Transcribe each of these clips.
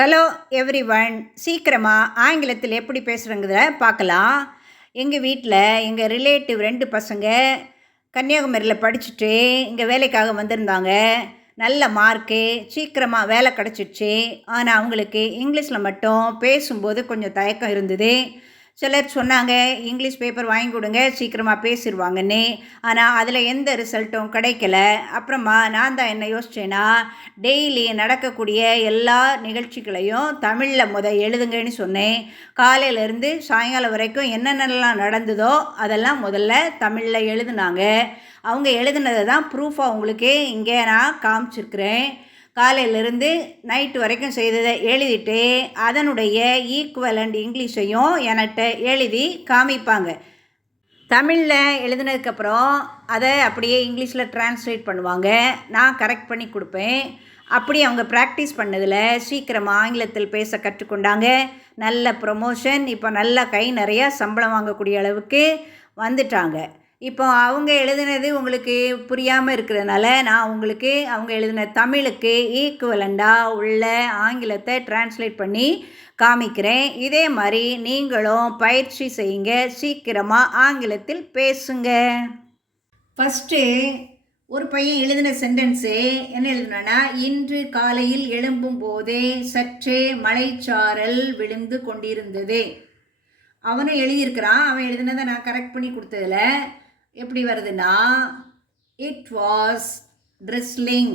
Hello everyone, சீக்கிரமாக ஆங்கிலத்தில் எப்படி பேசுகிறேங்கிறத பார்க்கலாம். எங்கள் வீட்டில் எங்கள் ரிலேட்டிவ் 2 பசங்க கன்னியாகுமரியில் படிச்சுட்டு இங்கே வேலைக்காக வந்திருந்தாங்க. நல்ல மார்க்கு, சீக்கிரமாக வேலை கிடச்சிடுச்சு. ஆனால் அவங்களுக்கு இங்கிலீஷில் மட்டும் பேசும்போது கொஞ்சம் தயக்கம் இருந்தது. சிலர் சொன்னாங்க, இங்கிலீஷ் பேப்பர் வாங்கி கொடுங்க, சீக்கிரமாக பேசிடுவாங்கன்னு. ஆனால் அதில் எந்த ரிசல்ட்டும் கிடைக்கல. அப்புறமா நான் தான் என்ன யோசித்தேன்னா, டெய்லி நடக்கக்கூடிய எல்லா நிகழ்ச்சிகளையும் தமிழில் எழுதுங்கன்னு சொன்னேன். காலையிலேருந்து சாயங்காலம் வரைக்கும் என்னென்னலாம் நடந்ததோ அதெல்லாம் முதல்ல தமிழில் எழுதுனாங்க. அவங்க எழுதுனதை தான் ப்ரூஃபாக உங்களுக்கு இங்கே நான் காமிச்சிருக்கிறேன். காலையிலேருந்து நைட்டு வரைக்கும் செய்ததை எழுதிட்டு அதனுடைய ஈக்குவலண்ட் இங்கிலீஷையும் என்கிட்ட எழுதி காமிப்பாங்க. தமிழில் எழுதினதுக்கப்புறம் அதை அப்படியே இங்கிலீஷில் ட்ரான்ஸ்லேட் பண்ணுவாங்க. நான் கரெக்ட் பண்ணி கொடுப்பேன். அப்படி அவங்க ப்ராக்டிஸ் பண்ணதில் சீக்கிரமாக ஆங்கிலத்தில் பேச கற்றுக்கொண்டாங்க. நல்ல ப்ரொமோஷன், இப்போ நல்லா கை நிறையா சம்பளம் வாங்கக்கூடிய அளவுக்கு வந்துட்டாங்க. இப்போ அவங்க எழுதினது உங்களுக்கு புரியாமல் இருக்கிறதுனால நான் உங்களுக்கு அவங்க எழுதின தமிழுக்கு ஈக்குவலண்டாக உள்ள ஆங்கிலத்தை டிரான்ஸ்லேட் பண்ணி காமிக்கிறேன். இதே மாதிரி நீங்களும் பயிற்சி செய்யுங்க, சீக்கிரமாக ஆங்கிலத்தில் பேசுங்க. ஃபஸ்ட்டு ஒரு பையன் எழுதின சென்டென்ஸு என்ன எழுதுனா, இன்று காலையில் எழும்பும் போதே சற்றே மழைச்சாரல் விழுந்து கொண்டிருந்தது. அவனும் எழுதியிருக்கிறான். அவன் எழுதினதை நான் கரெக்ட் பண்ணி கொடுத்ததில் எப்படி வருதுன்னா, இட் வாஸ் ட்ரிஸ்லிங்.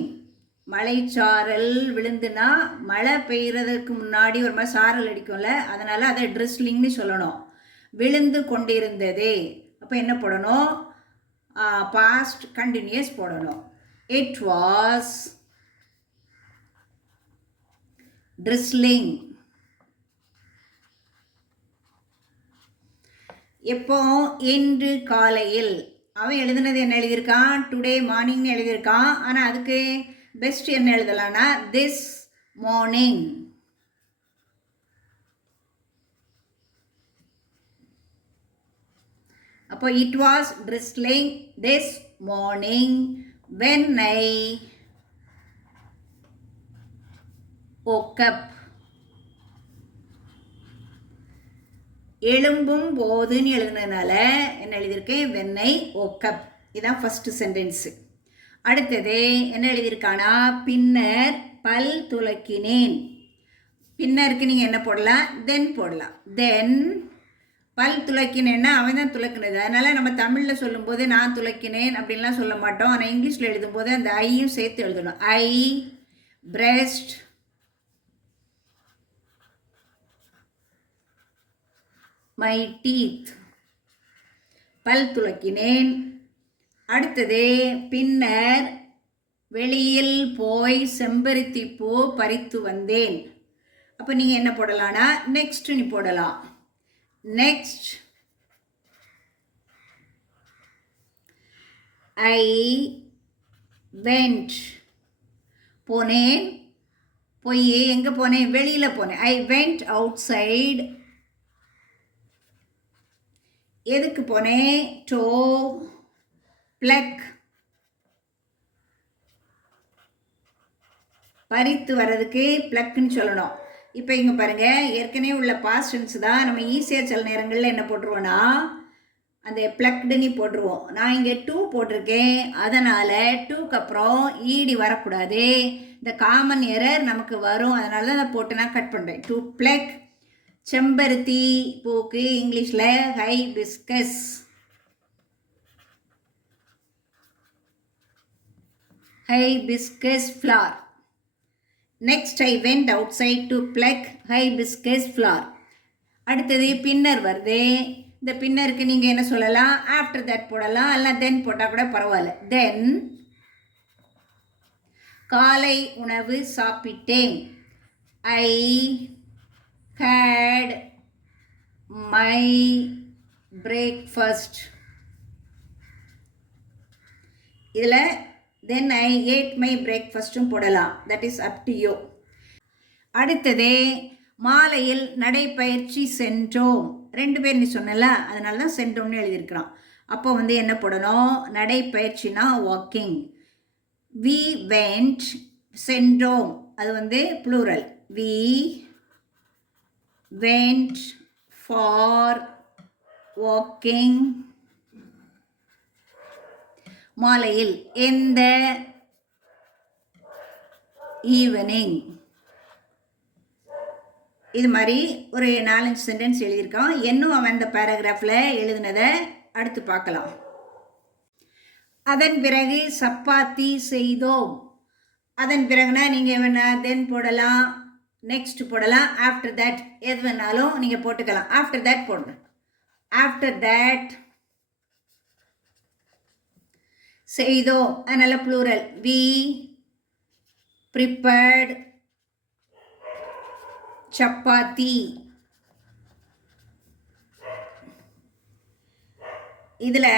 மழைச்சாரல் விழுந்துன்னா மழை பெய்கிறதுக்கு முன்னாடி ஒரு மாதிரி சாரல் அடிக்கும்ல, அதனால் அதை ட்ரிஸ்லிங்னு சொல்லணும். விழுந்து கொண்டிருந்தது, அப்போ என்ன போடணும்? பாஸ்ட் கண்டினியூஸ் போடணும். It was drizzling. எப்போ? இன்று காலையில். அவன் எழுதுனது என்ன எழுதியிருக்கான்? டுடே மார்னிங்னு எழுதியிருக்கான். ஆனால் அதுக்கு பெஸ்ட் என்ன எழுதலான்னா, திஸ் மார்னிங். அப்போ it was drizzling this morning when I woke up. எழும்பும் போதுன்னு எழுதுனதுனால என்ன எழுதியிருக்கேன்? வெண்ணை ஓக்கப். இதுதான் ஃபஸ்ட்டு சென்டென்ஸு. அடுத்தது என்ன எழுதியிருக்கானா, பின்னர் பல் துலக்கினேன். பின்னருக்கு நீங்கள் என்ன போடலாம்? தென் போடலாம். தென் பல் துலக்கினேன்னா அவன் தான் துலக்கினது. அதனால் நம்ம தமிழில் சொல்லும்போது நான் துலக்கினேன் அப்படின்லாம் சொல்ல மாட்டோம். ஆனால் இங்கிலீஷில் எழுதும்போது அந்த ஐயும் சேர்த்து எழுதணும். ஐ பிரஸ்ட் மை டீத். பல் துலக்கினேன். அடுத்தது பின்னர் வெளியில் போய் செம்பருத்தி பூ பறித்து வந்தேன். அப்போ நீங்கள் என்ன போடலான்னா, நெக்ஸ்ட் நீ போடலாம். Next I went. போனேன், போய் எங்கே போனேன்? வெளியில் போனேன். ஐ வெண்ட் அவுட் சைடு. எதுக்கு போனேன்? To plug. பறித்து வர்றதுக்கு பிளக்குன்னு சொல்லணும். இப்போ இங்கே பாருங்கள், ஏற்கனவே உள்ள பாஸ்ட் டென்ஸ் தான். நம்ம ஈஸியாக சில நேரங்களில் என்ன போட்டுருவோன்னா, அந்த பிளக்டுன்னு போட்டுருவோம். நான் இங்கே டூ போட்டிருக்கேன், அதனால் டூக்கு அப்புறம் ஈடி வரக்கூடாது. இந்த காமன் எரர் நமக்கு வரும், அதனால தான் நான் போட்டு நான் கட் பண்ணுறேன். To pluck. செம்பருத்தி பூக்கு இங்கிலீஷில் hibiscus. Hibiscus flower. Next I went outside to pluck hibiscus flower. அடுத்தது பின்னர் வருது. இந்த பின்னருக்கு நீங்கள் என்ன சொல்லலாம்? ஆஃப்டர் தட் போடலாம், இல்லை தென் போட்டால் கூட பரவாயில்ல. தென் காலை உணவு சாப்பிட்டேன். ஐ had my breakfast. இதில் then I ate my breakfastும் போடலாம். that is up to you. அடுத்தது மாலையில் நடைப்பயிற்சி சென்றோம். 2 பேர் நீ சொன்னல, அதனால தான் சென்றோம்னு எழுதியிருக்கிறான். அப்போ என்ன போடணும்? நடைப்பயிற்சினா வாக்கிங். we went, சென்றோம், அது plural. we went for walking. மாலையில் in the evening. இது மாதிரி ஒரு 4-5 சென்டென்ஸ் எழுதியிருக்கான். இன்னும் அவன் இந்த பேராகிராஃபில் எழுதினதை அடுத்து பார்க்கலாம். அதன் பிறகு சப்பாத்தி செய்தோம். அதன் பிறகுனா நீங்கள் வேணா தென் போடலாம், நெக்ஸ்ட் போடலாம், ஆஃப்டர் தட் எது வேணாலும் நீங்கள் போட்டுக்கலாம். ஆஃப்டர் தட் போடணும். ஆஃப்டர் தட் செய்தோம், அதனால் ப்ளூரல். We prepared chapati. இதில்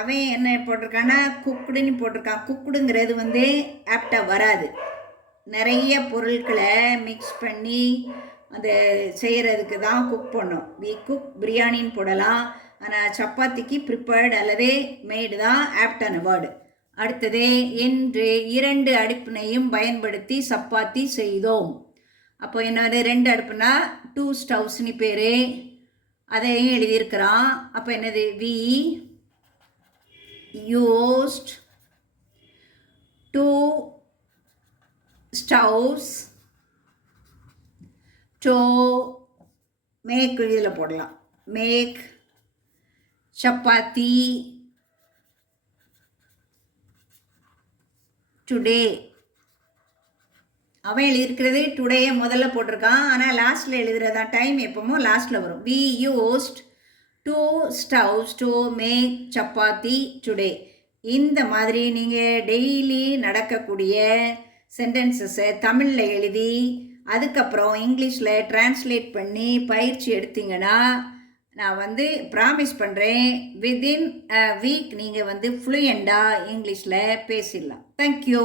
அவன் என்ன போட்டிருக்கான்னா குக்குடுன்னு போட்டிருக்கான். குக்குடுங்கிறது வந்து ஆப்டாக வராது. நிறைய பொருட்களை மிக்ஸ் பண்ணி அந்த செய்கிறதுக்கு தான் குக் பண்ணோம். வி குக் பிரியாணின்னு போடலாம். ஆனால் சப்பாத்திக்கு ப்ரிப்பேர்டு அல்லது மேடு தான் ஆப்டான வேர்டு. அடுத்தது என்று 2 அடுப்பினையும் பயன்படுத்தி சப்பாத்தி செய்தோம். அப்போ என்னது 2 அடுப்புனா 2 ஸ்டவ்ஸ்னு பேர். அதையும் எழுதியிருக்கிறான். அப்போ என்னது we used 2 stoves to make, இதில் போடலாம், மேக் சப்பாத்தி டுடே. அவன் எழுதியிருக்கிறது டுடேயை முதல்ல போட்டிருக்கான். ஆனால் லாஸ்ட்டில் எழுதுறதா டைம் எப்போமோ லாஸ்ட்டில் வரும். We used 2 stoves to make chapati today. இந்த மாதிரி நீங்கள் டெய்லி நடக்கக்கூடிய சென்டென்சஸை தமிழில் எழுதி அதுக்கப்புறம் இங்கிலீஷில் டிரான்ஸ்லேட் பண்ணி பயிற்சி எடுத்தீங்கன்னா நான் வந்து ப்ராமிஸ் பண்ணுறேன், வித்தின் அ வீக் நீங்கள் வந்து ஃப்ளூயண்டாக இங்கிலீஷில் பேசிடலாம். தேங்க்யூ.